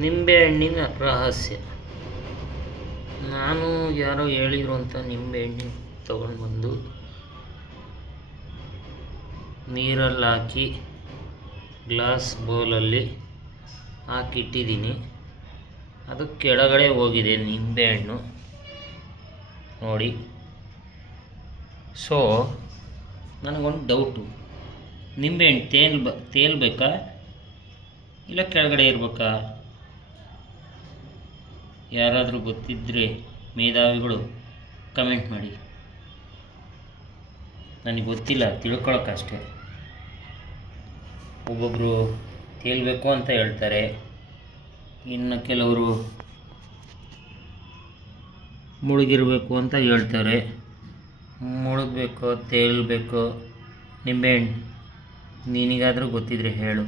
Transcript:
ನಿಂಬೆಹಣ್ಣಿನ ರಹಸ್ಯ. ನಾನು ಯಾರೋ ಹೇಳಿದರು ಅಂತ ನಿಂಬೆಹಣ್ಣು ತೊಗೊಂಡು ಬಂದು ನೀರಲ್ಲಿ ಹಾಕಿ ಗ್ಲಾಸ್ ಬೌಲಲ್ಲಿ ಹಾಕಿಟ್ಟಿದ್ದೀನಿ. ಅದು ಕೆಳಗಡೆ ಹೋಗಿದೆ ನಿಂಬೆಹಣ್ಣು ನೋಡಿ. ಸೊ ನನಗೊಂದು ಡೌಟು, ನಿಂಬೆಹಣ್ಣು ತೇಲ್ಬೇಕಾ ಇಲ್ಲ ಕೆಳಗಡೆ ಇರಬೇಕಾ? ಯಾರಾದರೂ ಗೊತ್ತಿದ್ದರೆ ಮೇಧಾವಿಗಳು ಕಮೆಂಟ್ ಮಾಡಿ. ನನಗೆ ಗೊತ್ತಿಲ್ಲ, ತಿಳ್ಕೊಳಕ್ಕಷ್ಟೇ. ಒಬ್ಬೊಬ್ಬರು ತೇಲ್ಬೇಕು ಅಂತ ಹೇಳ್ತಾರೆ, ಇನ್ನು ಕೆಲವರು ಮುಳುಗಿರಬೇಕು ಅಂತ ಹೇಳ್ತಾರೆ. ಮುಳುಗಬೇಕೋ ತೇಲ್ಬೇಕೋ ನಿಂಬೆಹಣ್ಣು ನಿನಗಾದರೂ ಗೊತ್ತಿದ್ರೆ ಹೇಳು.